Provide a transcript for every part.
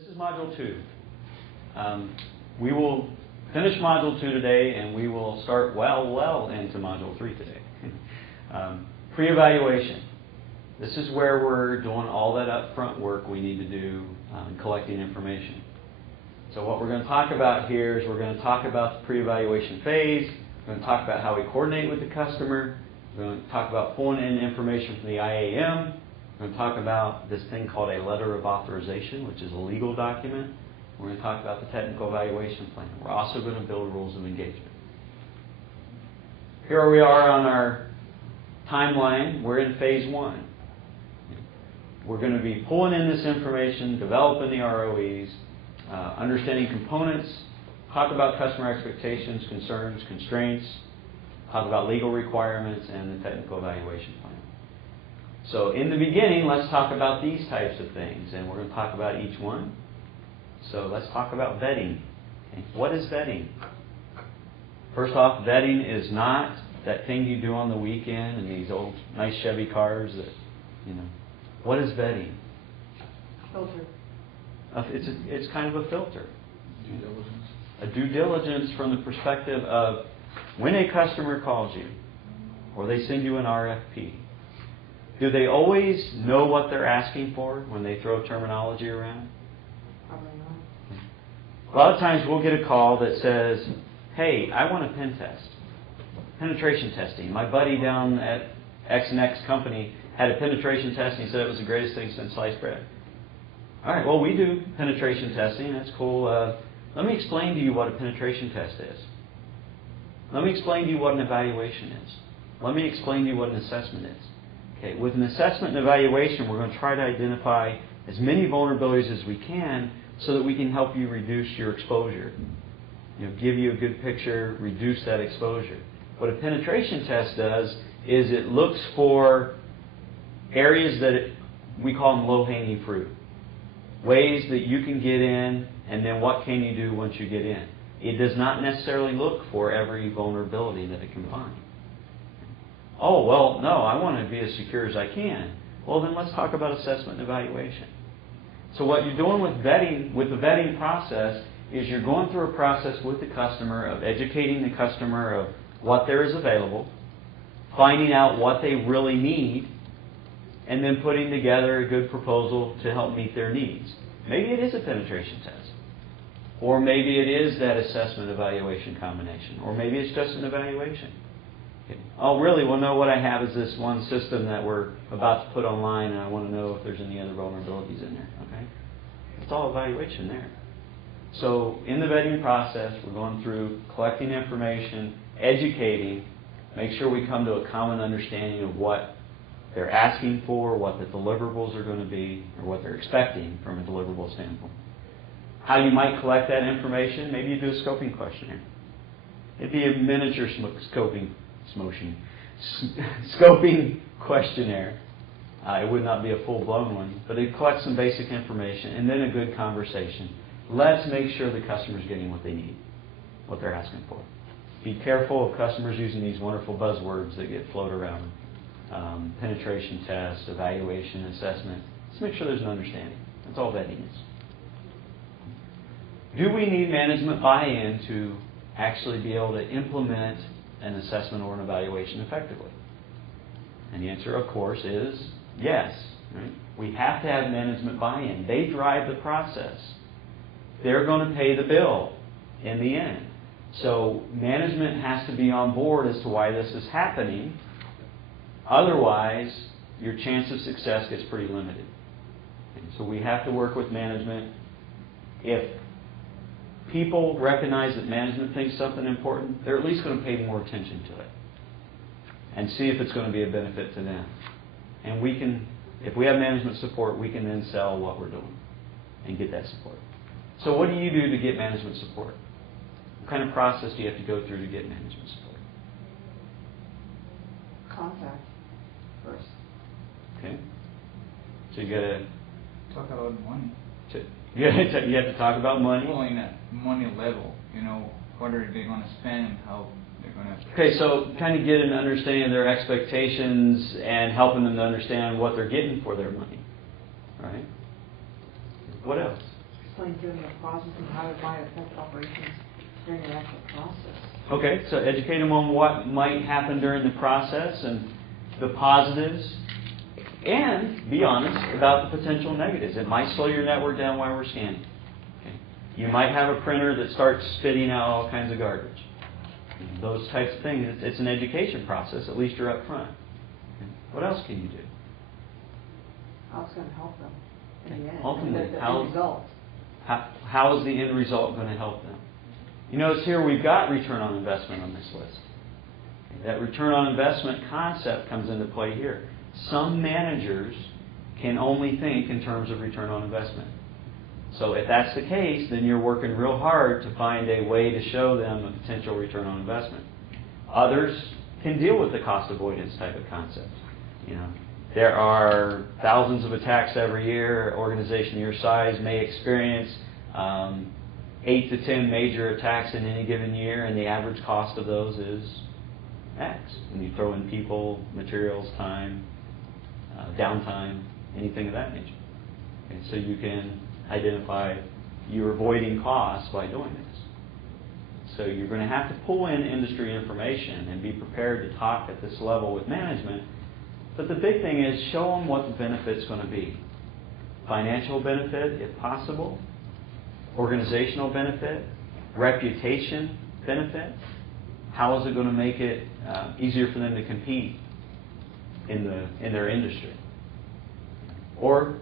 This is Module 2. We will finish Module 2 today, and we will start well into Module 3 today. Pre-evaluation. This is where we're doing all that upfront work we need to do in collecting information. So what we're going to talk about here is we're going to talk about the pre-evaluation phase. We're going to talk about how we coordinate with the customer. We're going to talk about pulling in information from the IEM. We're going to talk about this thing called a letter of authorization, which is a legal document. We're going to talk about the technical evaluation plan. We're also going to build rules of engagement. Here we are on our timeline. We're in phase 1. We're going to be pulling in this information, developing the ROEs, understanding components, talk about customer expectations, concerns, constraints, talk about legal requirements, and the technical evaluation plan. So in the beginning, let's talk about these types of things, and we're going to talk about each one. So let's talk about vetting. Okay. What is vetting? First off, vetting is not that thing you do on the weekend in these old nice Chevy cars that, you know. What is vetting? Filter. It's kind of a filter. Due diligence. A due diligence from the perspective of when a customer calls you or they send you an RFP, do they always know what they're asking for when they throw terminology around? Probably not. A lot of times we'll get a call that says, hey, I want a pen test. Penetration testing. My buddy down at X and X company had a penetration test and he said it was the greatest thing since sliced bread. All right, well, we do penetration testing. That's cool. Let me explain to you what a penetration test is. Let me explain to you what an evaluation is. Let me explain to you what an assessment is. Okay, with an assessment and evaluation, we're going to try to identify as many vulnerabilities as we can so that we can help you reduce your exposure. You know, give you a good picture, reduce that exposure. What a penetration test does is it looks for areas that we call them low-hanging fruit. Ways that you can get in, and then what can you do once you get in. It does not necessarily look for every vulnerability that it can find. Oh, well, no, I want to be as secure as I can. Well, then let's talk about assessment and evaluation. So what you're doing with vetting, with the vetting process, is you're going through a process with the customer of educating the customer of what there is available, finding out what they really need, and then putting together a good proposal to help meet their needs. Maybe it is a penetration test. Or maybe it is that assessment-evaluation combination. Or maybe it's just an evaluation. Okay. Oh, really? Well, no, what I have is this one system that we're about to put online, and I want to know if there's any other vulnerabilities in there. Okay? It's all evaluation there. So in the vetting process, we're going through collecting information, educating, make sure we come to a common understanding of what they're asking for, what the deliverables are going to be, or what they're expecting from a deliverable standpoint. How you might collect that information, maybe you do a scoping questionnaire. It'd be a miniature scoping questionnaire. It would not be a full-blown one, but it collects some basic information and then a good conversation. Let's make sure the customer's getting what they need, what they're asking for. Be careful of customers using these wonderful buzzwords that get floated around. Penetration test, evaluation, assessment. Let's make sure there's an understanding. That's all vetting is. Do we need management buy-in to actually be able to implement an assessment or an evaluation effectively? And the answer, of course, is yes. Right? We have to have management buy-in. They drive the process. They're going to pay the bill in the end. So management has to be on board as to why this is happening. Otherwise, your chance of success gets pretty limited. And so we have to work with management. If people recognize that management thinks something important, they're at least going to pay more attention to it and see if it's going to be a benefit to them. And we can, if we have management support, we can then sell what we're doing and get that support. So what do you do to get management support? What kind of process do you have to go through to get management support? Contact first. Okay. So you got to Talk about money. You have to talk about money. Well, in a money level, you know, what are they going to spend and how they're going to... Okay, so kind of get an understanding of their expectations and helping them to understand what they're getting for their money. Right? What else? explain to them the process and how it might affect operations during the actual process. Okay, so educate them on what might happen during the process and the positives, and be honest about the potential negatives. It might slow your network down while we're scanning. Okay. You might have a printer that starts spitting out all kinds of garbage. Those types of things. It's an education process. At least you're up front. Okay. What else can you do? How it's going to help them in the end. Ultimately, the end result. How is the end result going to help them? You notice here we've got return on investment on this list. Okay. That return on investment concept comes into play here. Some managers can only think in terms of return on investment. So if that's the case, then you're working real hard to find a way to show them a potential return on investment. Others can deal with the cost avoidance type of concepts. You know, there are thousands of attacks every year. An organization your size may experience 8 to 10 major attacks in any given year, and the average cost of those is X. When you throw in people, materials, time, downtime, anything of that nature. And so you can identify you're avoiding costs by doing this. So you're going to have to pull in industry information and be prepared to talk at this level with management. But the big thing is show them what the benefit's going to be. Financial benefit, if possible. Organizational benefit. Reputation benefit. How is it going to make it easier for them to compete in their industry? Or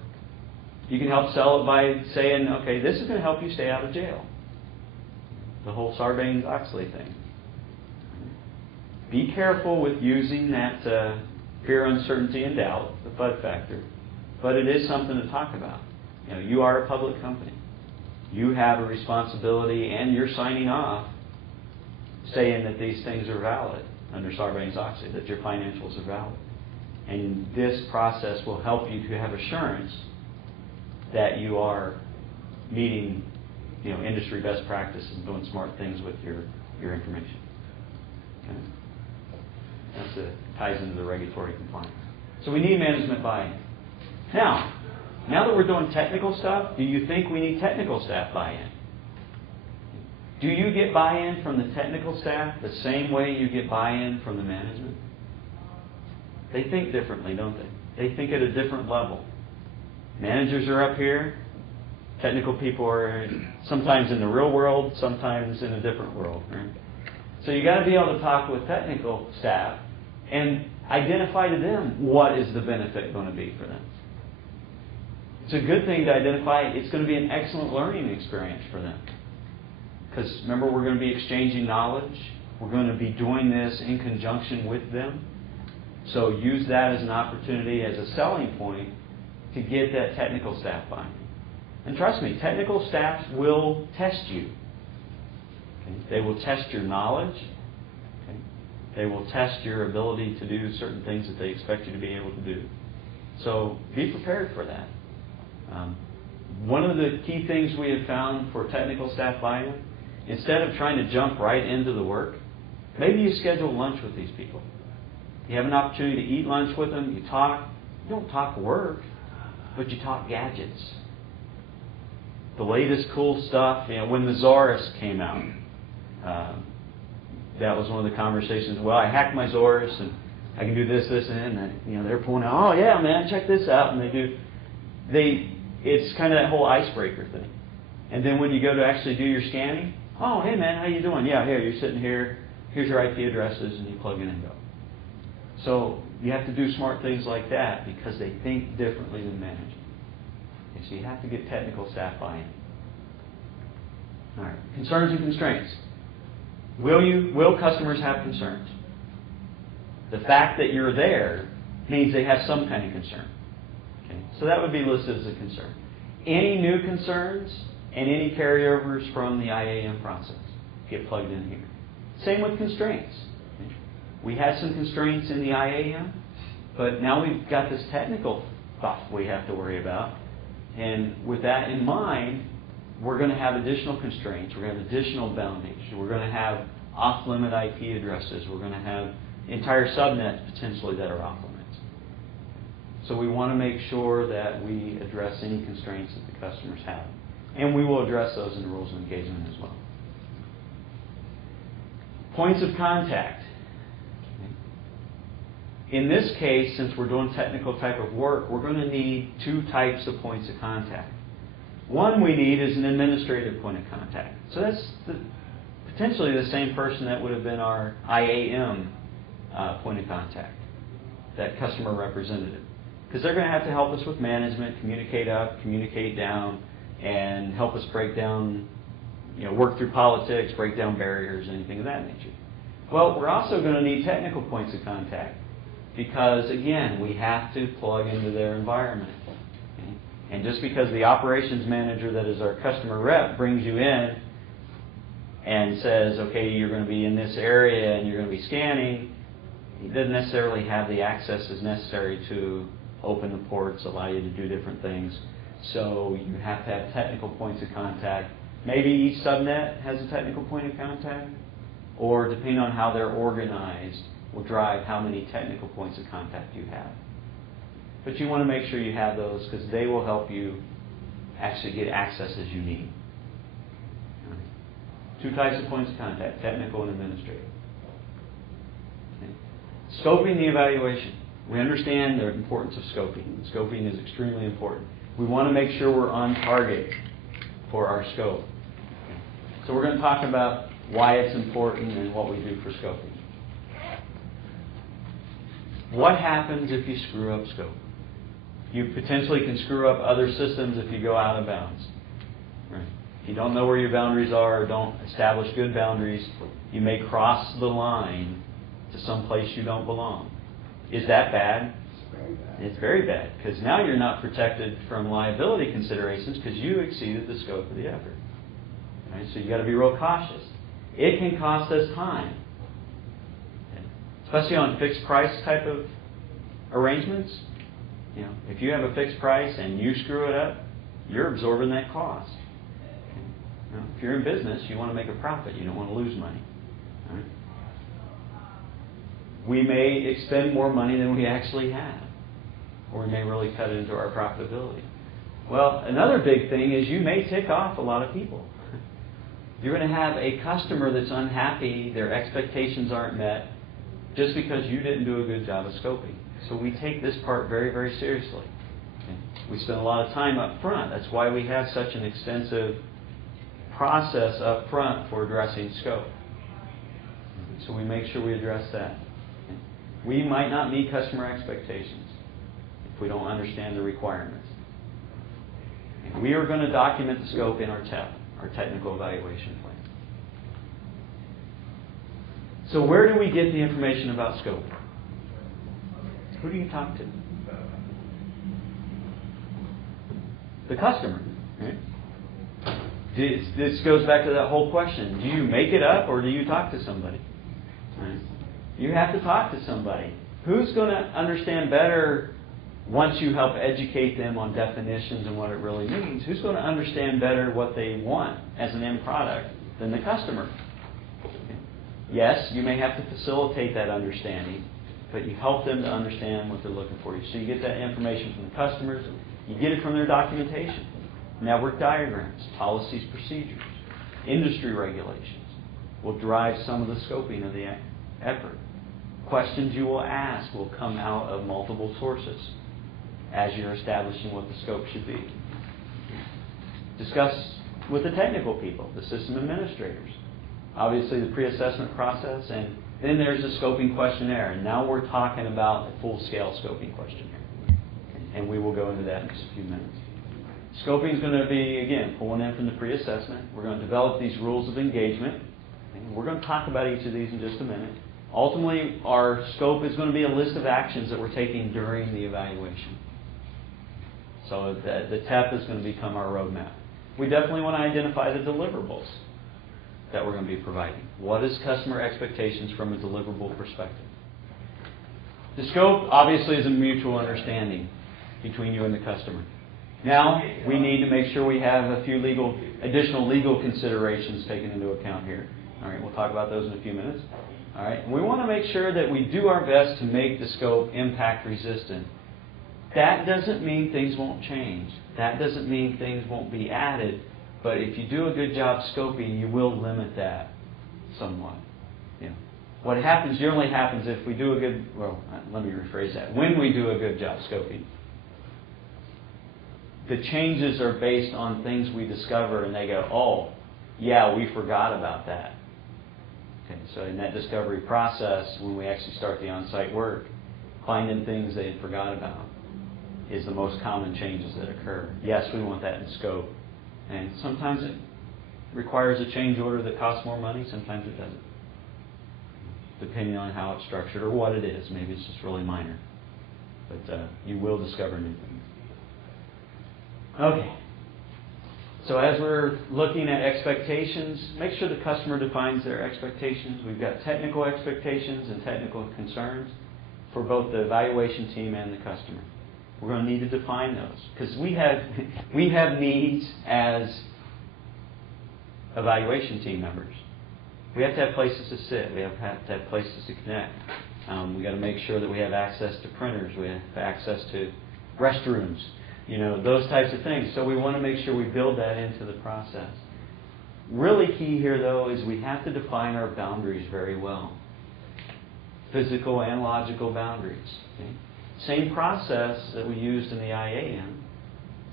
you can help sell it by saying, okay, this is going to help you stay out of jail. The whole Sarbanes-Oxley thing. Be careful with using that fear, uncertainty, and doubt, the FUD factor. But it is something to talk about. You know, you are a public company. You have a responsibility, and you're signing off saying that these things are valid under Sarbanes-Oxley, that your financials are valid. And this process will help you to have assurance that you are meeting, you know, industry best practice and doing smart things with your information. Okay? That ties into the regulatory compliance. So we need management buy-in. Now that we're doing technical stuff, do you think we need technical staff buy-in? Do you get buy-in from the technical staff the same way you get buy-in from the management? They think differently, don't they? They think at a different level. Managers are up here. Technical people are sometimes in the real world, sometimes in a different world. Right? So you got to be able to talk with technical staff and identify to them what is the benefit going to be for them. It's a good thing to identify. It's going to be an excellent learning experience for them. Because remember, we're going to be exchanging knowledge. We're going to be doing this in conjunction with them. So use that as an opportunity, as a selling point, to get that technical staff buy-in. And trust me, technical staff will test you. Okay? They will test your knowledge. Okay? They will test your ability to do certain things that they expect you to be able to do. So be prepared for that. One of the key things we have found for technical staff buy-in, instead of trying to jump right into the work, maybe you schedule lunch with these people. You have an opportunity to eat lunch with them. You talk. You don't talk work, but you talk gadgets. The latest cool stuff. You know, when the Zaurus came out, that was one of the conversations. Well, I hacked my Zaurus and I can do this, and you know, they're pulling out. Oh yeah, man, check this out, and they do. It's kind of that whole icebreaker thing. And then when you go to actually do your scanning, oh hey man, how you doing? Yeah, here you're sitting here. Here's your IP addresses, and you plug in and go. So you have to do smart things like that because they think differently than management. Okay, so you have to get technical staff buy-in. All right. Concerns and constraints. Will customers have concerns? The fact that you're there means they have some kind of concern. Okay, so that would be listed as a concern. Any new concerns and any carryovers from the IEM process get plugged in here. Same with constraints. We had some constraints in the IEM, but now we've got this technical stuff we have to worry about. And with that in mind, we're going to have additional constraints. We're going to have additional boundaries. We're going to have off-limit IP addresses. We're going to have entire subnets potentially that are off-limits. So we want to make sure that we address any constraints that the customers have. And we will address those in the rules of engagement as well. Points of contact. In this case, since we're doing technical type of work, we're going to need two types of points of contact. One we need is an administrative point of contact. So that's potentially the same person that would have been our IAM point of contact, that customer representative. Because they're going to have to help us with management, communicate up, communicate down, and help us break down, work through politics, break down barriers, anything of that nature. Well, we're also going to need technical points of contact because, again, we have to plug into their environment. Okay? And just because the operations manager that is our customer rep brings you in and says, okay, you're going to be in this area and you're going to be scanning, he doesn't necessarily have the accesses necessary to open the ports, allow you to do different things. So you have to have technical points of contact. Maybe each subnet has a technical point of contact, or depending on how they're organized, will drive how many technical points of contact you have. But you want to make sure you have those because they will help you actually get access as you need. Two types of points of contact, technical and administrative. Okay. Scoping the evaluation. We understand the importance of scoping. Scoping is extremely important. We want to make sure we're on target for our scope. So we're going to talk about why it's important and what we do for scoping. What happens if you screw up scope? You potentially can screw up other systems if you go out of bounds. Right? If you don't know where your boundaries are or don't establish good boundaries, you may cross the line to some place you don't belong. Is that bad? It's very bad because now you're not protected from liability considerations because you exceeded the scope of the effort. Right? So you've got to be real cautious. It can cost us time, especially on fixed price type of arrangements. If you have a fixed price and you screw it up, you're absorbing that cost. If you're in business, you want to make a profit. You don't want to lose money. Right? We may expend more money than we actually have, or we may really cut into our profitability. Well, another big thing is you may tick off a lot of people. You're going to have a customer that's unhappy, their expectations aren't met, just because you didn't do a good job of scoping. So we take this part very, very seriously. Okay? We spend a lot of time up front. That's why we have such an extensive process up front for addressing scope. So we make sure we address that. Okay? We might not meet customer expectations if we don't understand the requirements. And we are going to document the scope in our TEP, our Technical Evaluation Plan. So where do we get the information about scope? Who do you talk to? The customer. Right? This goes back to that whole question. Do you make it up or do you talk to somebody? Right? You have to talk to somebody. Who's going to understand better once you help educate them on definitions and what it really means? Who's going to understand better what they want as an end product than the customer? Yes, you may have to facilitate that understanding, but you help them to understand what they're looking for. So you get that information from the customers. You get it from their documentation, network diagrams, policies, procedures, industry regulations will drive some of the scoping of the effort. Questions you will ask will come out of multiple sources as you're establishing what the scope should be. Discuss with the technical people, the system administrators. Obviously the pre-assessment process, and then there's a scoping questionnaire. And now we're talking about a full-scale scoping questionnaire. And we will go into that in just a few minutes. Scoping is going to be, again, pulling in from the pre-assessment. We're going to develop these rules of engagement. And we're going to talk about each of these in just a minute. Ultimately, our scope is going to be a list of actions that we're taking during the evaluation. So the TEP is going to become our roadmap. We definitely want to identify the deliverables that we're going to be providing. What is customer expectations from a deliverable perspective? The scope obviously is a mutual understanding between you and the customer. Now, we need to make sure we have a few additional legal considerations taken into account here. All right, we'll talk about those in a few minutes. All right, and we want to make sure that we do our best to make the scope impact resistant. That doesn't mean things won't change. That doesn't mean things won't be added. But if you do a good job scoping, you will limit that somewhat. You know, what happens generally happens if we do a good, well, let me rephrase that. When we do a good job scoping, the changes are based on things we discover, and they go, oh, yeah, we forgot about that. Okay, so in that discovery process, when we actually start the on-site work, finding things they had forgot about is the most common changes that occur. Yes, we want that in scope. And sometimes it requires a change order that costs more money, sometimes it doesn't. Depending on how it's structured or what it is. Maybe it's just really minor. But you will discover new things. Okay. So as we're looking at expectations, make sure the customer defines their expectations. We've got technical expectations and technical concerns for both the evaluation team and the customer. We're going to need to define those because we have needs as evaluation team members. We have to have places to sit. We have to have places to connect. We got to make sure that we have access to printers. We have access to restrooms. You know, those types of things. So we want to make sure we build that into the process. Really key here, though, is we have to define our boundaries very well. Physical and logical boundaries. Okay? Same process that we used in the IEM.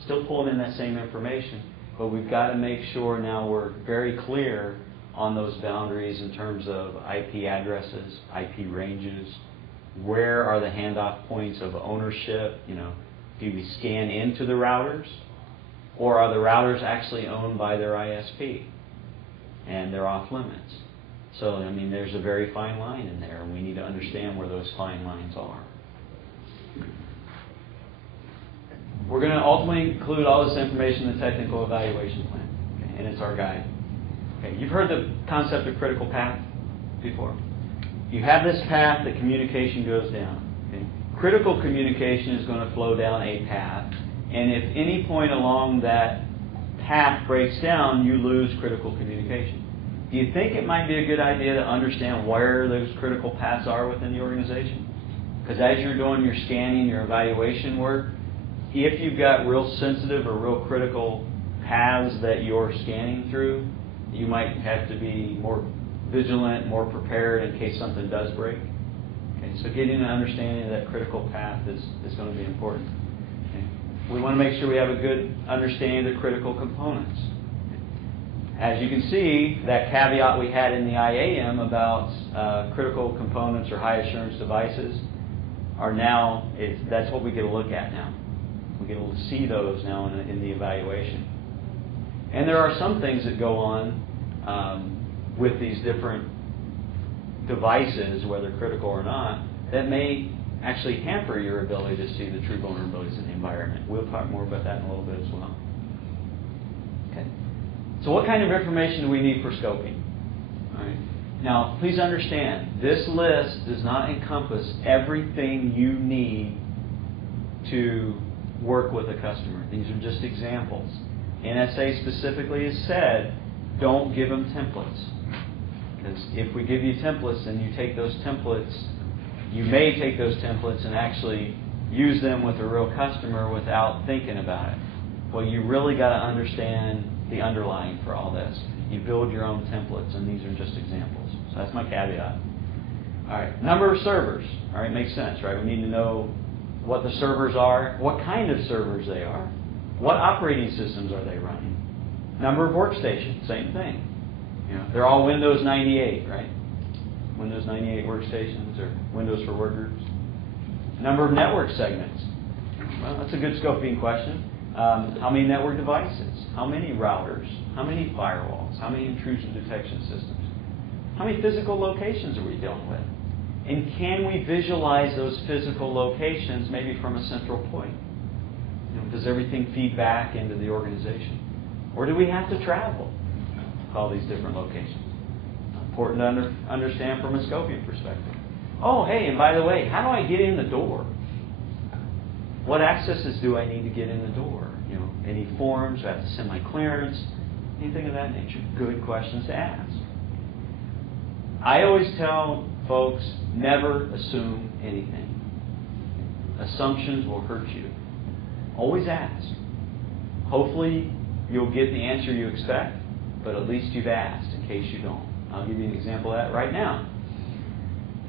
Still pulling in that same information, but we've got to make sure now we're very clear on those boundaries in terms of IP addresses, IP ranges. Where are the handoff points of ownership? You know, do we scan into the routers, or are the routers actually owned by their ISP and they're off limits? So, I mean, there's a very fine line in there, and we need to understand where those fine lines are. We're going to ultimately include all this information in the technical evaluation plan, okay, and it's our guide. Okay, you've heard the concept of critical path before. You have this path, the communication goes down. Okay? Critical communication is going to flow down a path, and if any point along that path breaks down, you lose critical communication. Do you think it might be a good idea to understand where those critical paths are within the organization? Because as you're doing your scanning, your evaluation work, if you've got real sensitive or real critical paths that you're scanning through, you might have to be more vigilant, more prepared in case something does break. Okay, so getting an understanding of that critical path is going to be important. Okay. We want to make sure we have a good understanding of the critical components. As you can see, that caveat we had in the IEM about critical components or high assurance devices are now, that's what we get to look at now. We get to see those now in the evaluation. And there are some things that go on with these different devices, whether critical or not, that may actually hamper your ability to see the true vulnerabilities in the environment. We'll talk more about that in a little bit as well. Okay. So what kind of information do we need for scoping? All right. Now, please understand, this list does not encompass everything you need to work with a customer. These are just examples. NSA specifically has said, don't give them templates. Because if we give you templates and you take those templates, you may take those templates and actually use them with a real customer without thinking about it. Well, you really got to understand the underlying for all this. You build your own templates, and these are just examples. So that's my caveat. All right, number of servers. All right, makes sense, right? We need to know what the servers are, what kind of servers they are, what operating systems are they running. Number of workstations, same thing. You know, they're all Windows 98, right? Windows 98 workstations or Windows for workgroups. Number of network segments. Well, that's a good scoping question. How many network devices? How many routers? How many firewalls? How many intrusion detection systems? How many physical locations are we dealing with? And can we visualize those physical locations maybe from a central point? You know, does everything feed back into the organization? Or do we have to travel to all these different locations? Important to understand from a scoping perspective. Oh, hey, and by the way, how do I get in the door? What accesses do I need to get in the door? You know, any forms? Do I have to send my clearance? Anything of that nature. Good questions to ask. I always tell folks, never assume anything. Assumptions will hurt you. Always ask. Hopefully, you'll get the answer you expect, but at least you've asked in case you don't. I'll give you an example of that right now.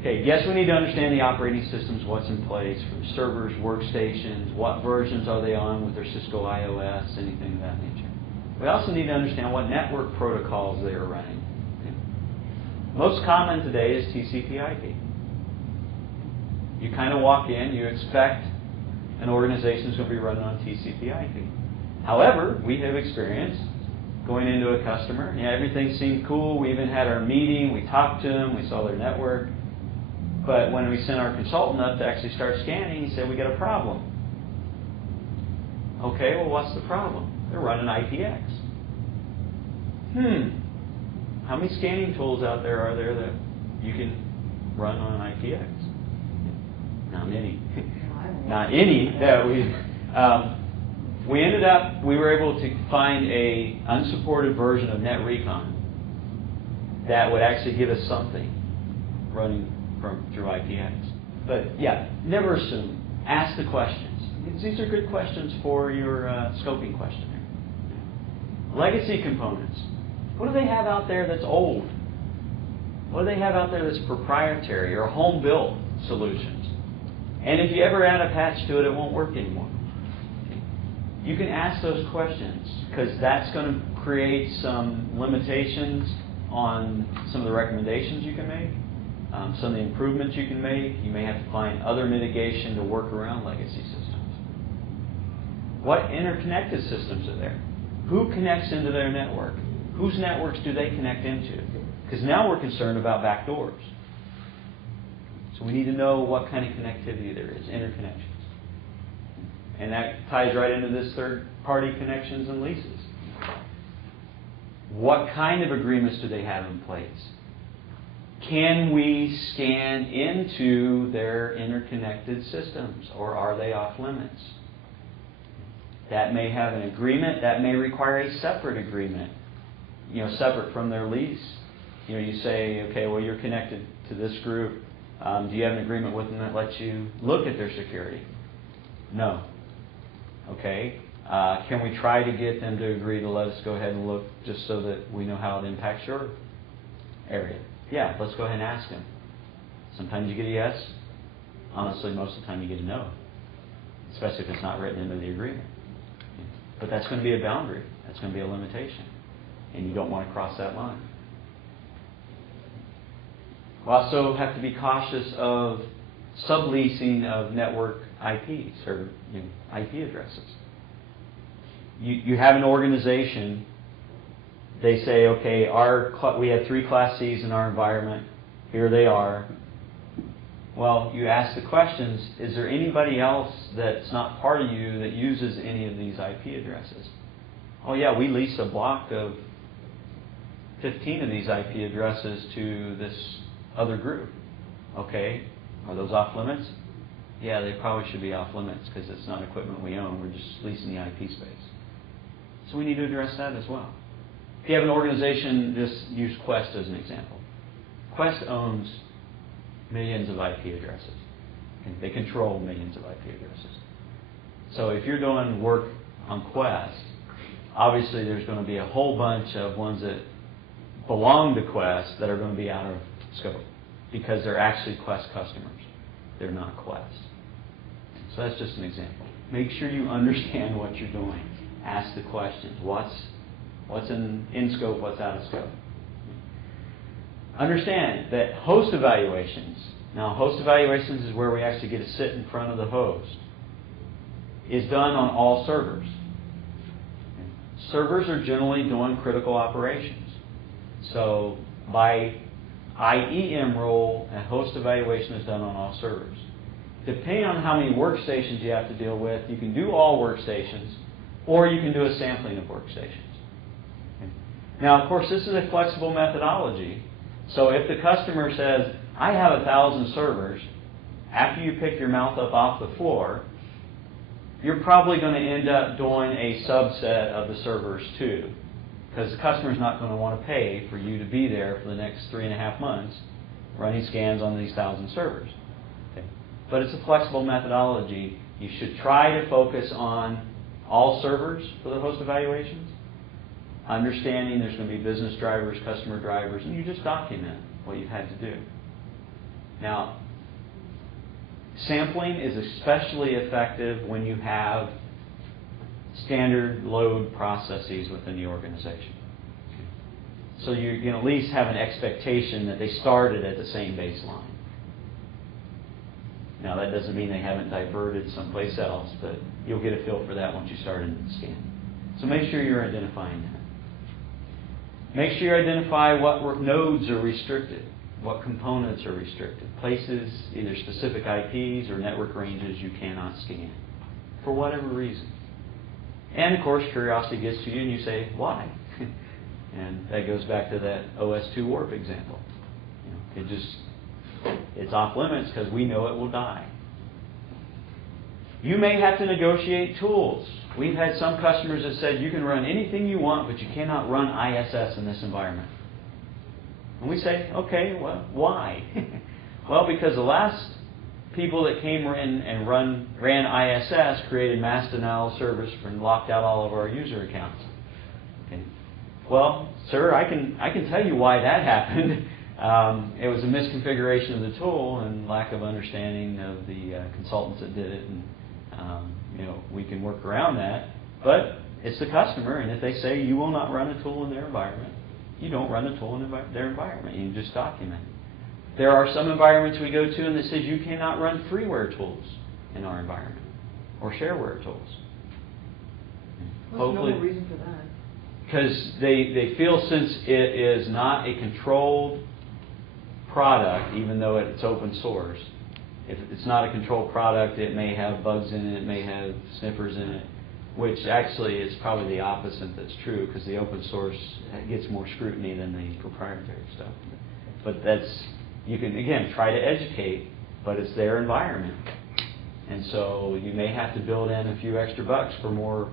Okay, yes, we need to understand the operating systems, what's in place, from servers, workstations, what versions are they on with their Cisco iOS, anything of that nature. We also need to understand what network protocols they are running. Okay. Most common today is TCP/IP. You kind of walk in, you expect an organization is going to be running on TCP/IP. However, we have experienced going into a customer, everything seemed cool, we even had our meeting, we talked to them, we saw their network, but when we sent our consultant up to actually start scanning, he said, we got a problem. Okay, well, what's the problem? They're running IPX. How many scanning tools out there are there that you can run on IPX? Not many. Not any that we ended up, we were able to find a unsupported version of NetRecon that would actually give us something running through IPX. But yeah, never assume. Ask the questions. These are good questions for your scoping questionnaire. Legacy components. What do they have out there that's old? What do they have out there that's proprietary or home-built solutions? And if you ever add a patch to it, it won't work anymore. You can ask those questions because that's going to create some limitations on some of the recommendations you can make, some of the improvements you can make. You may have to find other mitigation to work around legacy systems. What interconnected systems are there? Who connects into their network? Whose networks do they connect into? Because now we're concerned about backdoors. So we need to know what kind of connectivity there is, interconnections. And that ties right into this third-party connections and leases. What kind of agreements do they have in place? Can we scan into their interconnected systems, or are they off limits? That may have an agreement. That may require a separate agreement, separate from their lease. You say, okay, well, you're connected to this group. Do you have an agreement with them that lets you look at their security? No. Okay. Can we try to get them to agree to let us go ahead and look just so that we know how it impacts your area? Yeah, let's go ahead and ask them. Sometimes you get a yes. Honestly, most of the time you get a no, especially if it's not written into the agreement. But that's going to be a boundary. That's going to be a limitation. And you don't want to cross that line. We also have to be cautious of subleasing of network IPs or IP addresses. You have an organization, they say, okay, we have 3 Class Cs in our environment, here they are. Well, you ask the questions, is there anybody else that's not part of you that uses any of these IP addresses? Oh yeah, we lease a block of 15 of these IP addresses to this other group. Okay, are those off limits? Yeah, they probably should be off limits because it's not equipment we own. We're just leasing the IP space. So we need to address that as well. If you have an organization, just use Quest as an example. Quest owns millions of IP addresses. They control millions of IP addresses. So if you're doing work on Quest, obviously there's going to be a whole bunch of ones that belong to Quest that are going to be out of scope because they're actually Quest customers. They're not Quest. So that's just an example. Make sure you understand what you're doing. Ask the questions. What's in scope, what's out of scope. Understand that host evaluations, now host evaluations is where we actually get to sit in front of the host, is done on all servers. Servers are generally doing critical operations. So by IEM rule, a host evaluation is done on all servers. Depending on how many workstations you have to deal with, you can do all workstations, or you can do a sampling of workstations. Now, of course, this is a flexible methodology. So if the customer says, I have 1,000 servers, after you pick your mouth up off the floor, you're probably going to end up doing a subset of the servers too. Because the customer's not going to want to pay for you to be there for the next 3.5 months running scans on these 1,000 servers. Okay. But it's a flexible methodology. You should try to focus on all servers for the host evaluations. understanding there's going to be business drivers, customer drivers, and you just document what you've had to do. Now, sampling is especially effective when you have standard load processes within the organization. So you can at least have an expectation that they started at the same baseline. Now, that doesn't mean they haven't diverted someplace else, but you'll get a feel for that once you start in the scan. So make sure you're identifying that. Make sure you identify what nodes are restricted, what components are restricted, places, either specific IPs or network ranges you cannot scan, for whatever reason. And of course, curiosity gets to you and you say, why? And that goes back to that OS2 warp example. It's off limits because we know it will die. You may have to negotiate tools. We've had some customers that said you can run anything you want, but you cannot run ISS in this environment. And we say, okay, well, why? Well, because the last people that came in and ran ISS created mass denial of service and locked out all of our user accounts. Okay. Well, sir, I can tell you why that happened. It was a misconfiguration of the tool and lack of understanding of the consultants that did it. And we can work around that. But it's the customer, and if they say you will not run a tool in their environment, you don't run a tool in their environment. You just document it. There are some environments we go to and that says you cannot run freeware tools in our environment or shareware tools. What's the normal reason for that? Because they feel since it is not a controlled product, even though it's open source, if it's not a controlled product, it may have bugs in it, it may have sniffers in it, which actually is probably the opposite that's true, because the open source gets more scrutiny than the proprietary stuff. But you can, again, try to educate, but it's their environment. And so you may have to build in a few extra bucks for more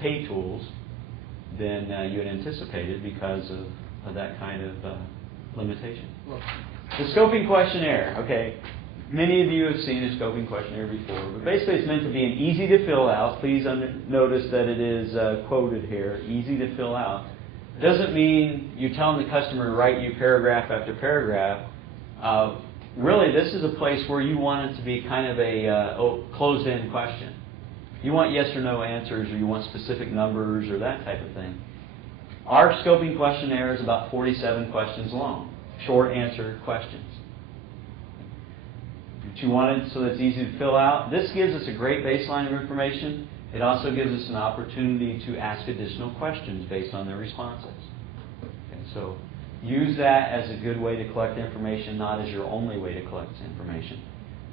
pay tools than you had anticipated because of that kind of limitation. The scoping questionnaire, okay. Many of you have seen a scoping questionnaire before, but basically it's meant to be an easy to fill out. Please notice that it is quoted here, easy to fill out. Doesn't mean you're telling the customer to write you paragraph after paragraph. Really, this is a place where you want it to be kind of a closed-end question. You want yes or no answers, or you want specific numbers, or that type of thing. Our scoping questionnaire is about 47 questions long, short answer questions. But you want it so that it's easy to fill out. This gives us a great baseline of information. It also gives us an opportunity to ask additional questions based on their responses. Okay, so use that as a good way to collect information, not as your only way to collect information.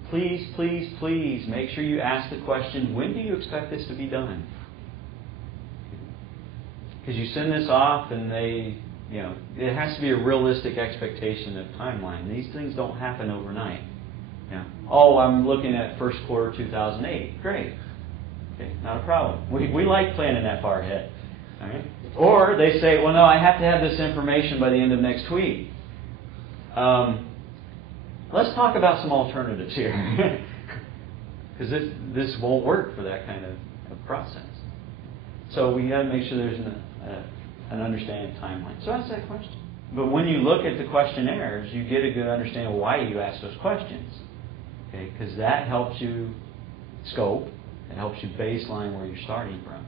Please, please, please make sure you ask the question, when do you expect this to be done? Because you send this off and it has to be a realistic expectation of timeline. These things don't happen overnight. Oh, I'm looking at first quarter 2008. Great. Okay, not a problem. We like planning that far ahead. All right? Or they say, well, no, I have to have this information by the end of next week. Let's talk about some alternatives here. Because this won't work for that kind of process. So we got to make sure there's an understanding of timeline. So ask that question. But when you look at the questionnaires, you get a good understanding of why you ask those questions. Okay, because that helps you scope. It helps you baseline where you're starting from.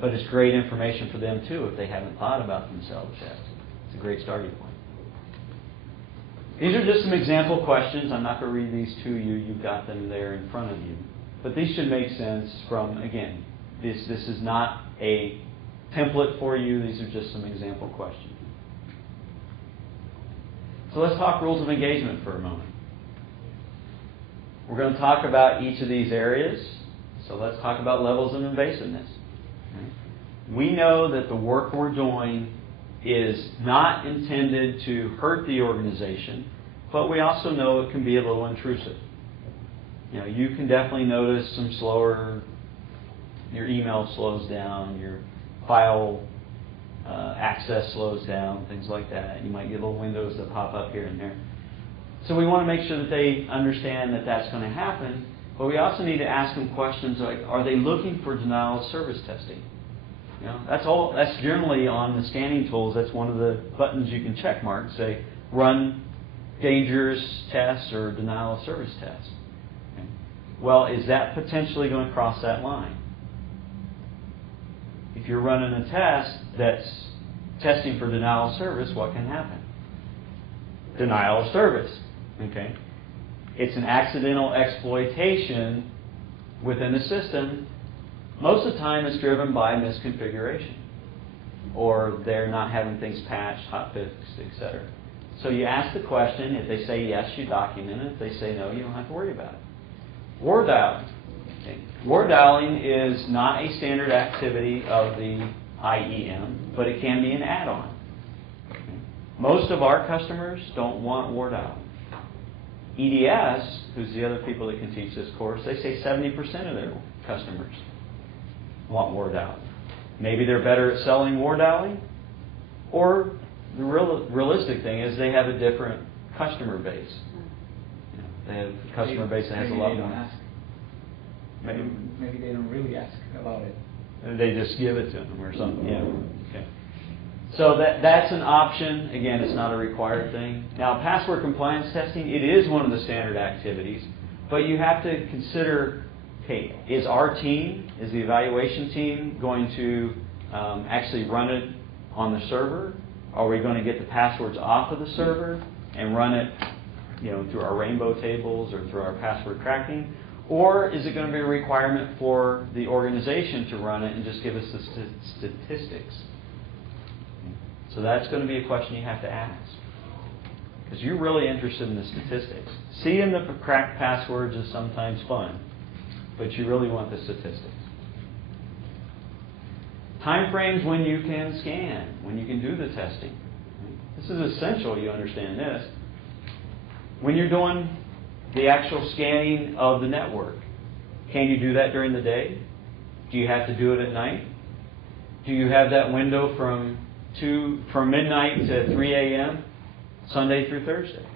But it's great information for them too if they haven't thought about themselves yet. It's a great starting point. These are just some example questions. I'm not going to read these to you. You've got them there in front of you. But these should make sense from, again, this is not a template for you. These are just some example questions. So let's talk rules of engagement for a moment. We're going to talk about each of these areas. So let's talk about levels of invasiveness. We know that the work we're doing is not intended to hurt the organization, but we also know it can be a little intrusive. You can definitely notice some your email slows down, your file access slows down, things like that. You might get little windows that pop up here and there. So we want to make sure that they understand that that's going to happen, but we also need to ask them questions like, are they looking for denial of service testing? You know, that's all. That's generally on the scanning tools. That's one of the buttons you can check mark. Say, run dangerous tests or denial of service tests. Okay. Well, is that potentially going to cross that line? If you're running a test that's testing for denial of service, what can happen? Denial of service. Okay. It's an accidental exploitation within the system. Most of the time it's driven by misconfiguration, or they're not having things patched, hotfixed, etc. So you ask the question. If they say yes, you document it. If they say no, you don't have to worry about it. Ward dialing. Okay. Ward dialing is not a standard activity of the IEM, but it can be an add-on. Okay. Most of our customers don't want ward dialing. EDS, who's the other people that can teach this course, they say 70% of their customers want ward dialing. Maybe they're better at selling ward dialing, or the realistic thing is they have a different customer base. You know, they have a customer base that has a lot more. Maybe they don't really ask about it. They just give it to them or something. Yeah. Okay. So that's an option. Again, it's not a required thing. Now, password compliance testing, it is one of the standard activities, but you have to consider, okay, is our team, is the evaluation team going to actually run it on the server? Are we going to get the passwords off of the server and run it, you know, through our rainbow tables or through our password cracking? Or is it going to be a requirement for the organization to run it and just give us the statistics? So that's going to be a question you have to ask, because you're really interested in the statistics. Seeing the cracked passwords is sometimes fun, but you really want the statistics. Time frames when you can scan, when you can do the testing. This is essential you understand this. When you're doing the actual scanning of the network, can you do that during the day? Do you have to do it at night? Do you have that window from midnight to 3 a.m., Sunday through Thursday?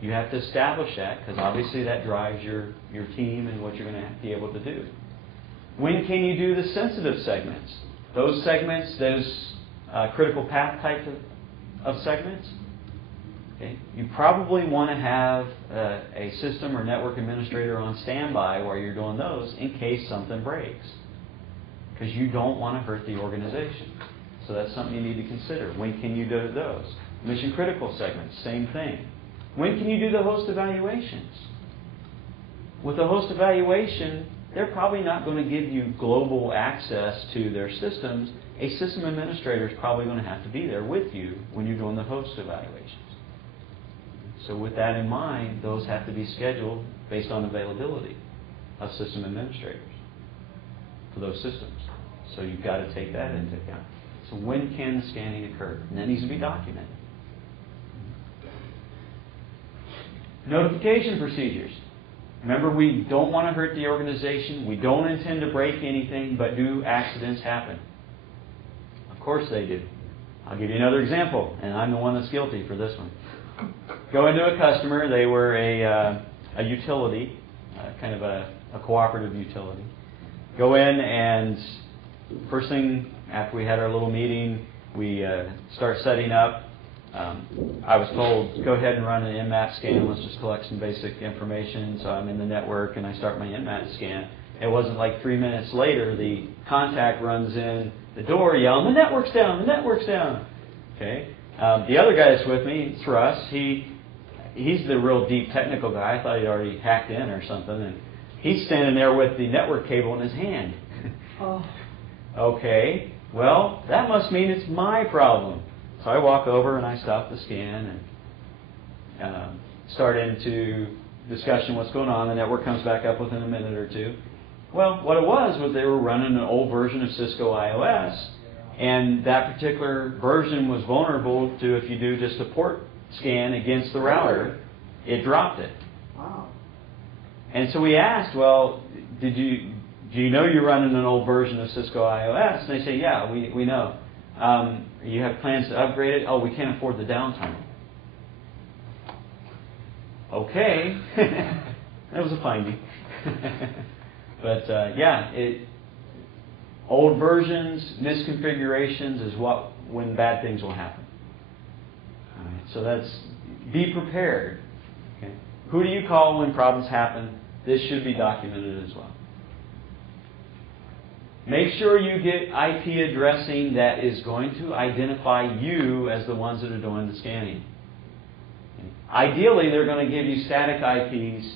You have to establish that, because obviously that drives your team and what you're going to be able to do. When can you do the sensitive segments? Those segments, those critical path type of segments, okay, you probably want to have a system or network administrator on standby while you're doing those in case something breaks, because you don't want to hurt the organization. So that's something you need to consider. When can you do those? Mission critical segments, same thing. When can you do the host evaluations? With a host evaluation, they're probably not going to give you global access to their systems. A system administrator is probably going to have to be there with you when you're doing the host evaluations. So with that in mind, those have to be scheduled based on availability of system administrators for those systems. So you've got to take that into account. So when can the scanning occur? And that needs to be documented. Notification procedures. Remember, we don't want to hurt the organization. We don't intend to break anything, but do accidents happen? Of course they do. I'll give you another example, and I'm the one that's guilty for this one. Go into a customer. They were a utility, kind of a cooperative utility. Go in, and first thing after we had our little meeting, we start setting up. I was told, go ahead and run an IEM-M2 scan. Let's just collect some basic information. So I'm in the network, and I start my IEM-M2 scan. It wasn't like 3 minutes later, the contact runs in the door yelling, the network's down, the network's down. Okay. The other guy that's with me, it's Russ, he's the real deep technical guy. I thought he'd already hacked in or something. And he's standing there with the network cable in his hand. Oh. Okay. Well, that must mean it's my problem. So I walk over and I stop the scan and start into discussion what's going on. The network comes back up within a minute or two. Well, what it was they were running an old version of Cisco iOS, and that particular version was vulnerable to, if you do just a port scan against the router, it dropped it. Wow. And so we asked, well, do you know you're running an old version of Cisco iOS? And they say, yeah, we know. You have plans to upgrade it? Oh, we can't afford the downtime. Okay. That was a finding. But yeah, Old versions, misconfigurations is when bad things will happen. All right, so that's, be prepared. Okay? Who do you call when problems happen? This should be documented as well. Make sure you get IP addressing that is going to identify you as the ones that are doing the scanning. Okay? Ideally, they're going to give you static IPs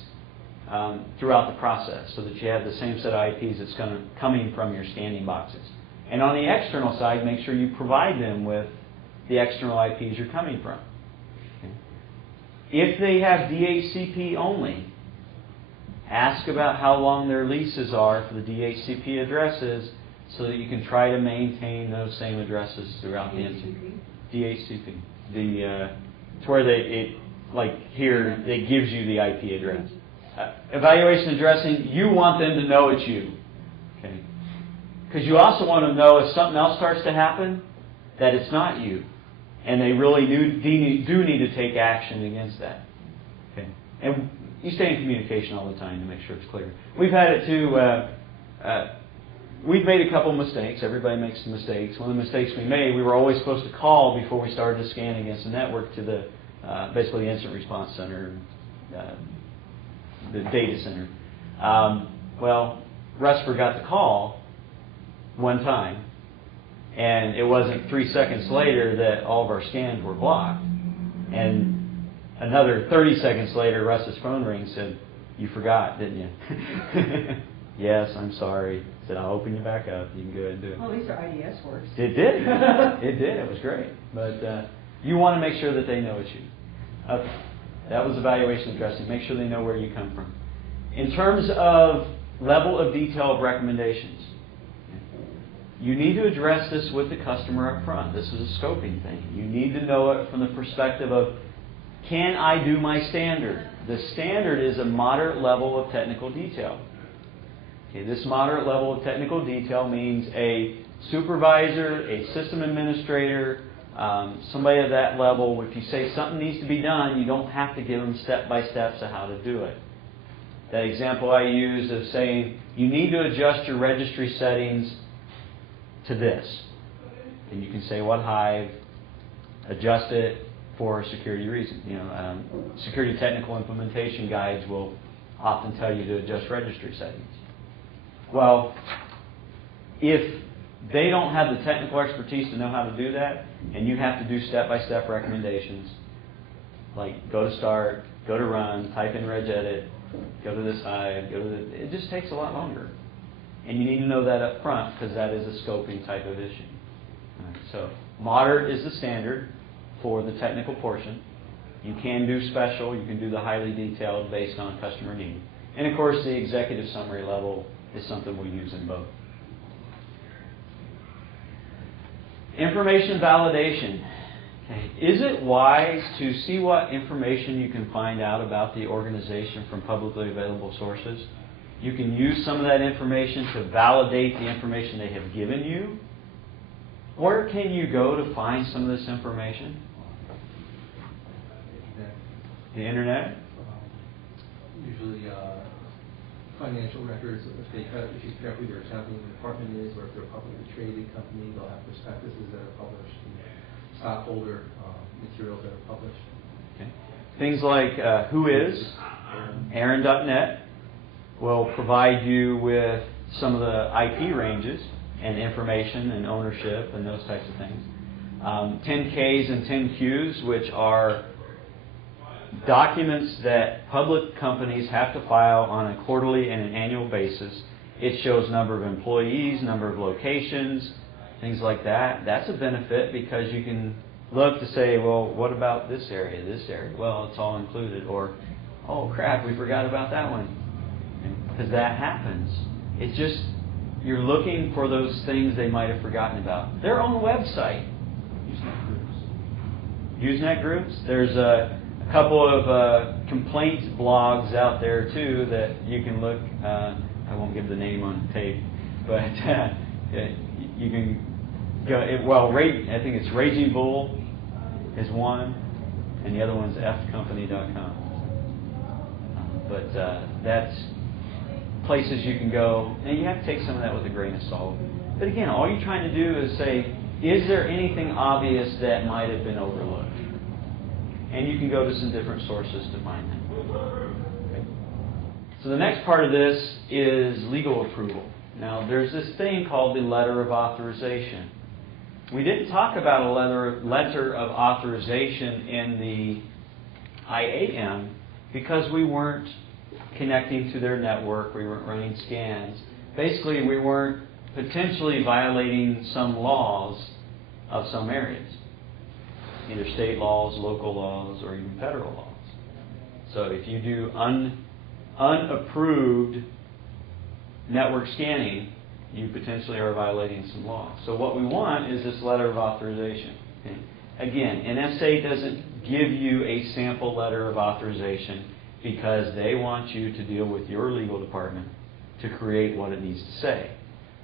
throughout the process so that you have the same set of IPs that's coming from your scanning boxes. And on the external side, make sure you provide them with the external IPs you're coming from. Okay? If they have DHCP only, ask about how long their leases are for the DHCP addresses so that you can try to maintain those same addresses throughout the entity. DHCP. It's where like here, it gives you the IP address. Evaluation addressing, you want them to know it's you. Okay? Because you also want to know if something else starts to happen, that it's not you. And they really do need to take action against that. Okay? And you stay in communication all the time to make sure it's clear. We've had it too. We've made a couple mistakes. Everybody makes mistakes. One of the mistakes we made, we were always supposed to call before we started to scan against the network to the basically the incident response center, the data center. Well, Russ forgot to call one time, and it wasn't 3 seconds later that all of our scans were blocked. And another 30 seconds later, Russ's phone rings and said, "You forgot, didn't you?" "Yes, I'm sorry." I said, "I'll open you back up. You can go ahead and do it." Well, at least our IDS works. It did. It did. It was great. But you want to make sure that they know it's you. Okay. That was evaluation addressing. Make sure they know where you come from. In terms of level of detail of recommendations, you need to address this with the customer up front. This is a scoping thing. You need to know it from the perspective of, can I do my standard? The standard is a moderate level of technical detail. Okay, this moderate level of technical detail means a supervisor, a system administrator, somebody at that level. If you say something needs to be done, you don't have to give them step-by-steps of how to do it. That example I used of saying, you need to adjust your registry settings to this. And you can say what Hive, adjust it for a security reason. Security technical implementation guides will often tell you to adjust registry settings. Well, if they don't have the technical expertise to know how to do that, and you have to do step-by-step recommendations, like go to start, go to run, type in regedit, go to this Hive, it just takes a lot longer. And you need to know that up front because that is a scoping type of issue. Right, so moderate is the standard for the technical portion. You can do special, you can do the highly detailed based on customer need. And of course the executive summary level is something we use in both. Information validation. Okay. Is it wise to see what information you can find out about the organization from publicly available sources? You can use some of that information to validate the information they have given you. Where can you go to find some of this information? The internet? Usually financial records, if you figure out who their accounting department is, or if they're a publicly traded company, they'll have prospectuses that are published, and stockholder materials that are published. Okay. Things like Who Is, Aaron.net will provide you with some of the IP ranges and information and ownership and those types of things. 10Ks and 10Qs, which are documents that public companies have to file on a quarterly and an annual basis. It shows number of employees, number of locations, things like that. That's a benefit because you can look to say, well, what about this area, this area? Well, it's all included. Or, oh crap, we forgot about that one. Because that happens. It's just, you're looking for those things they might have forgotten about. Their own website. Usenet groups. There's a couple of complaints blogs out there too that you can look. I won't give the name on tape, but you can go. Well, I think it's Raging Bull is one, and the other one's fcompany.com. But that's places you can go, and you have to take some of that with a grain of salt. But again, all you're trying to do is say, is there anything obvious that might have been overlooked? And you can go to some different sources to find that. Okay. So the next part of this is legal approval. Now, there's this thing called the letter of authorization. We didn't talk about a letter of authorization in the IAM because we weren't connecting to their network, we weren't running scans. Basically, we weren't potentially violating some laws of some areas, either state laws, local laws, or even federal laws. So if you do unapproved network scanning, you potentially are violating some laws. So what we want is this letter of authorization. Okay. Again, NSA doesn't give you a sample letter of authorization because they want you to deal with your legal department to create what it needs to say.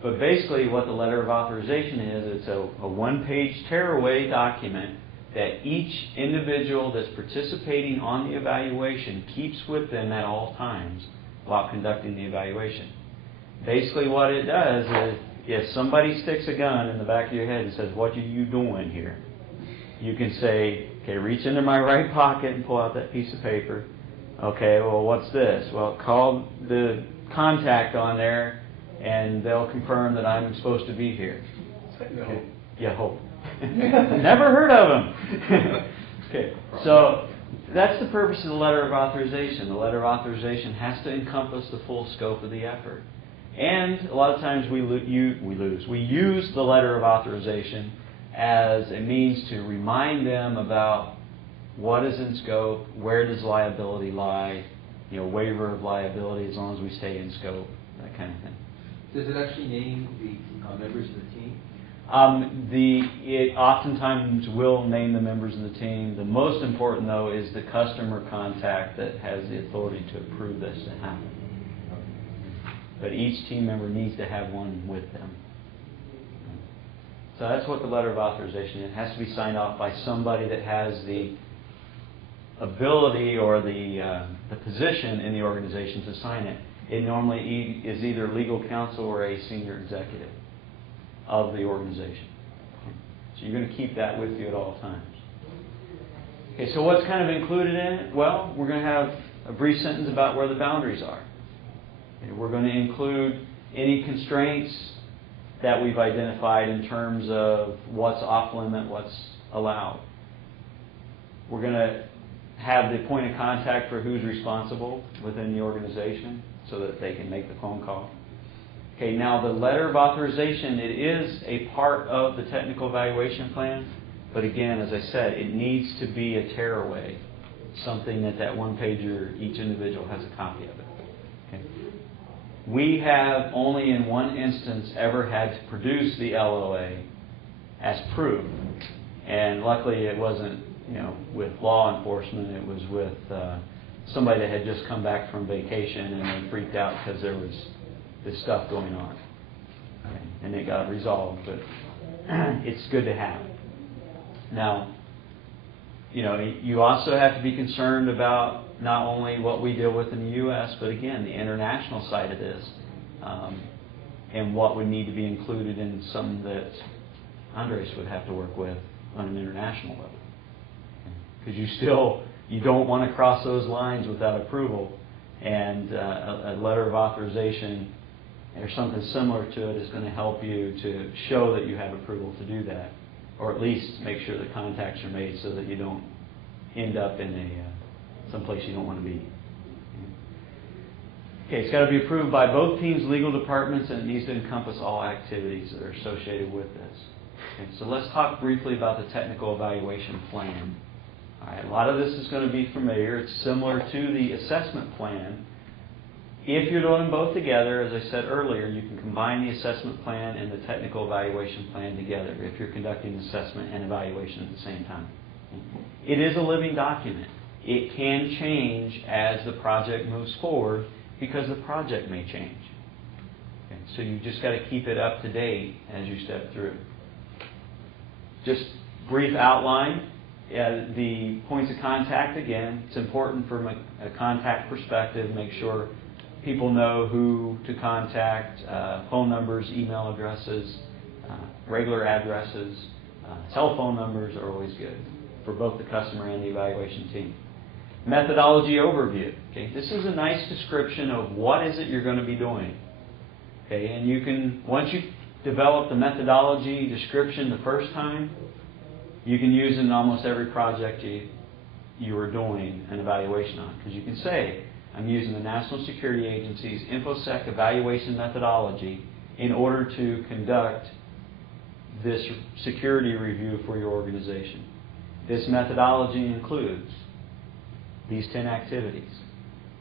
But basically what the letter of authorization is, it's a one-page tearaway document that each individual that's participating on the evaluation keeps with them at all times while conducting the evaluation. Basically what it does is, if somebody sticks a gun in the back of your head and says, "What are you doing here?" you can say, "Okay, reach into my right pocket and pull out that piece of paper." "Okay, well, what's this?" "Well, call the contact on there and they'll confirm that I'm supposed to be here." Okay. Yeah, hope. Never heard of them. Okay, so that's the purpose of the letter of authorization. The letter of authorization has to encompass the full scope of the effort. And a lot of times we use the letter of authorization as a means to remind them about what is in scope, where does liability lie, waiver of liability as long as we stay in scope, that kind of thing. Does it actually name the members of the team? It oftentimes will name the members of the team. The most important, though, is the customer contact that has the authority to approve this to happen. But each team member needs to have one with them. So that's what the letter of authorization is. It has to be signed off by somebody that has the ability or the position in the organization to sign it. It normally is either legal counsel or a senior executive of the organization. So you're going to keep that with you at all times. Okay, so what's kind of included in it? Well, we're going to have a brief sentence about where the boundaries are. Okay, we're going to include any constraints that we've identified in terms of what's off limit, what's allowed. We're going to have the point of contact for who's responsible within the organization so that they can make the phone call. Okay, now the letter of authorization, it is a part of the technical evaluation plan, but again, as I said, it needs to be a tearaway, something that one-pager, each individual has a copy of it. Okay. We have only in one instance ever had to produce the LOA as proof, and luckily it wasn't with law enforcement, it was with somebody that had just come back from vacation and they freaked out because there was this stuff going on. Okay. And it got resolved, but it's good to have. Now, you also have to be concerned about not only what we deal with in the U.S., but again, the international side of this, and what would need to be included in something that Andres would have to work with on an international level. Because you don't want to cross those lines without approval, and a letter of authorization or something similar to it is going to help you to show that you have approval to do that, or at least make sure the contacts are made so that you don't end up in someplace you don't want to be. Okay, it's got to be approved by both teams' legal departments, and it needs to encompass all activities that are associated with this. Okay, so let's talk briefly about the technical evaluation plan. All right, a lot of this is going to be familiar. It's similar to the assessment plan. If you're doing both together, as I said earlier, you can combine the assessment plan and the technical evaluation plan together if you're conducting assessment and evaluation at the same time. It is a living document. It can change as the project moves forward because the project may change. Okay, so you just got to keep it up to date as you step through. Just brief outline. The points of contact, again, it's important from a contact perspective, make sure people know who to contact, phone numbers, email addresses, regular addresses, telephone numbers are always good for both the customer and the evaluation team. Methodology overview. Okay, this is a nice description of what is it you're going to be doing. Okay, and you can, once you develop the methodology description the first time, you can use it in almost every project you are doing an evaluation on. Because you can say, I'm using the National Security Agency's InfoSec evaluation methodology in order to conduct this security review for your organization. This methodology includes these 10 activities.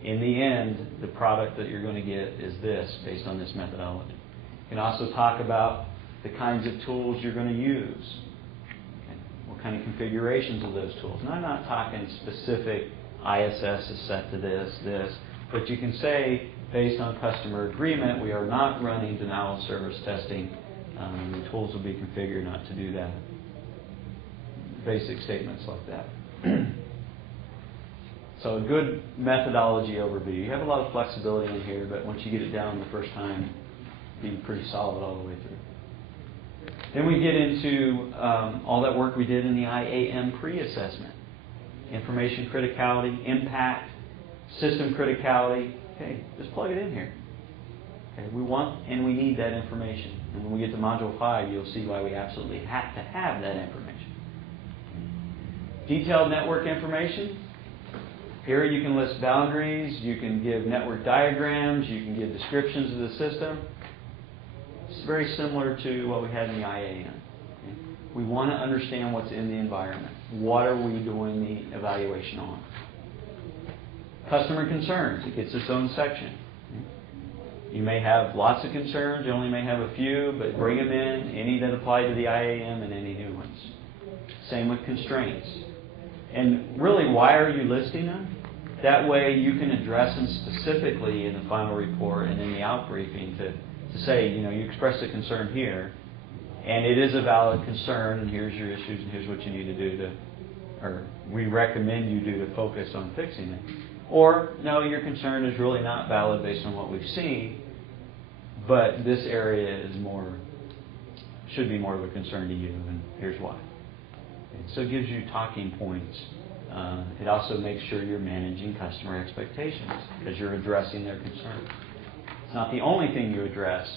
In the end, the product that you're going to get is this, based on this methodology. You can also talk about the kinds of tools you're going to use. Okay. What kind of configurations of those tools. And I'm not talking specific ISS is set to this, but you can say, based on customer agreement, we are not running denial of service testing. The tools will be configured not to do that. Basic statements like that. So a good methodology overview. You have a lot of flexibility in here, but once you get it down the first time, be pretty solid all the way through. Then we get into all that work we did in the IAM pre-assessment. Information criticality, impact, system criticality. Okay, just plug it in here. Okay, we want and we need that information. And when we get to Module 5, you'll see why we absolutely have to have that information. Detailed network information. Here you can list boundaries, you can give network diagrams, you can give descriptions of the system. It's very similar to what we had in the IAM. Okay? We want to understand what's in the environment. What are we doing the evaluation on? Customer concerns. It gets its own section. You may have lots of concerns, you only may have a few, but bring them in, any that apply to the IAM and any new ones. Same with constraints. And really, why are you listing them? That way you can address them specifically in the final report and in the outbriefing to say, you expressed a concern here, and it is a valid concern, and here's your issues, and here's what you need to do or we recommend you do to focus on fixing it. Or, no, your concern is really not valid based on what we've seen, but this area should be more of a concern to you, and here's why. So it gives you talking points. It also makes sure you're managing customer expectations because you're addressing their concerns. It's not the only thing you address,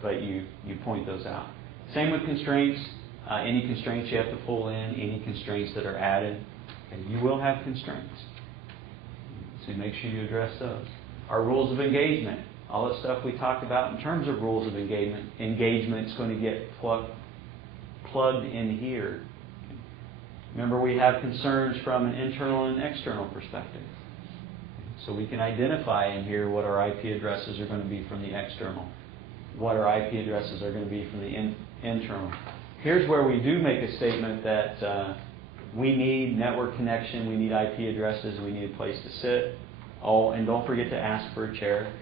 but you point those out. Same with constraints. Any constraints you have to pull in, any constraints that are added, and you will have constraints. So make sure you address those. Our rules of engagement, all the stuff we talked about in terms of rules of engagement is going to get plugged in here. Remember, we have concerns from an internal and external perspective. So we can identify in here what our IP addresses are going to be from the external, what our IP addresses are going to be from the internal. Here's where we do make a statement that we need network connection, we need IP addresses, we need a place to sit. Oh, and don't forget to ask for a chair.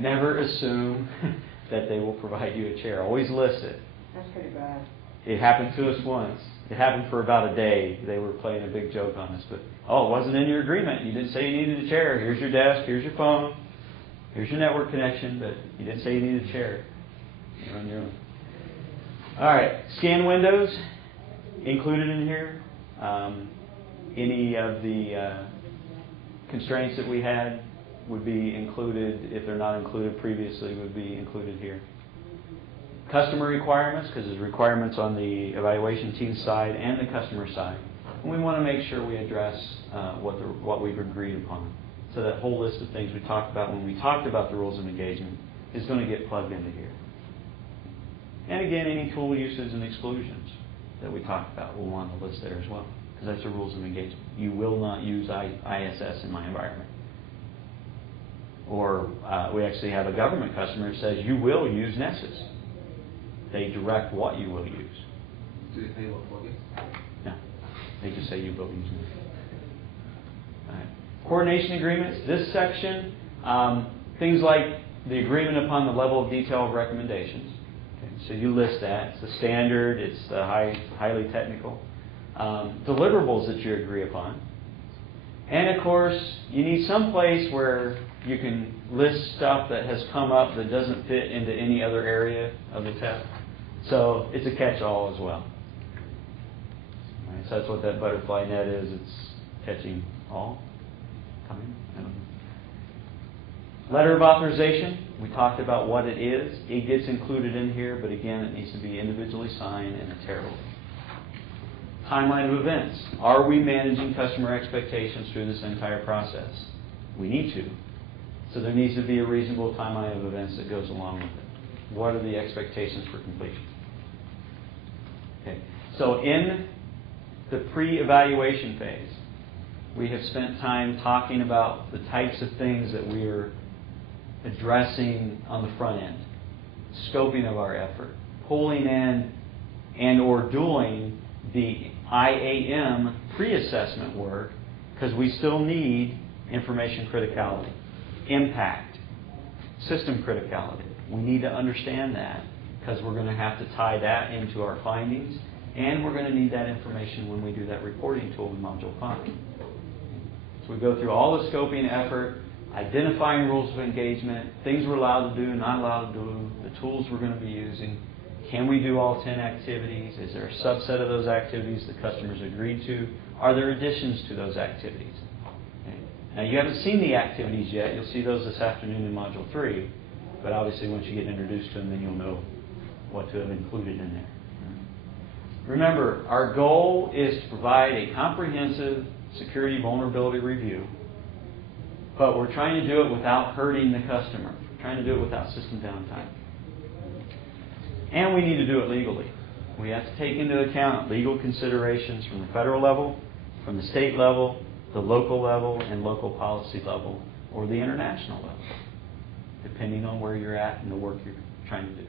Never assume that they will provide you a chair. Always list it. That's pretty bad. It happened to us once. It happened for about a day. They were playing a big joke on us. But, it wasn't in your agreement. You didn't say you needed a chair. Here's your desk. Here's your phone. Here's your network connection. But you didn't say you needed a chair. You're on your own. All right. Scan windows included in here. Any of the constraints that we had would be included. If they're not included previously, would be included here. Customer requirements, because there's requirements on the evaluation team side and the customer side. And we want to make sure we address what we've agreed upon. So that whole list of things we talked about when we talked about the rules of engagement is going to get plugged into here. And again, any tool uses and exclusions that we talked about, we'll want to list there as well, because that's the rules of engagement. You will not use ISS in my environment. Or we actually have a government customer that says you will use Nessus. They direct what you will use. Do they pay what plugins? No. They just say you will use them. All right. Coordination agreements. This section, things like the agreement upon the level of detail of recommendations. Okay, so you list that. It's the standard. It's the highly technical. Deliverables that you agree upon. And of course, you need some place where You can list stuff that has come up that doesn't fit into any other area of the test. So it's a catch-all as well. All right, so that's what that butterfly net is. It's catching all. Time. Letter of authorization. We talked about what it is. It gets included in here, but again, it needs to be individually signed and attestable. Timeline of events. Are we managing customer expectations through this entire process? We need to. So there needs to be a reasonable timeline of events that goes along with it. What are the expectations for completion? Okay. So in the pre-evaluation phase, we have spent time talking about the types of things that we are addressing on the front end. Scoping of our effort. Pulling in and or doing the IAM pre-assessment work because we still need information criticality, impact, system criticality. We need to understand that because we're going to have to tie that into our findings, and we're going to need that information when we do that reporting tool in Module 5. So we go through all the scoping effort, identifying rules of engagement, things we're allowed to do, not allowed to do, the tools we're going to be using. Can we do all 10 activities? Is there a subset of those activities the customers agreed to? Are there additions to those activities? Okay. Now, you haven't seen the activities yet. You'll see those this afternoon in Module 3. But obviously, once you get introduced to them, then you'll know what to have included in there. Remember, our goal is to provide a comprehensive security vulnerability review, but we're trying to do it without hurting the customer. We're trying to do it without system downtime. And we need to do it legally. We have to take into account legal considerations from the federal level, from the state level, the local level, and local policy level, or the international level, depending on where you're at and the work you're trying to do.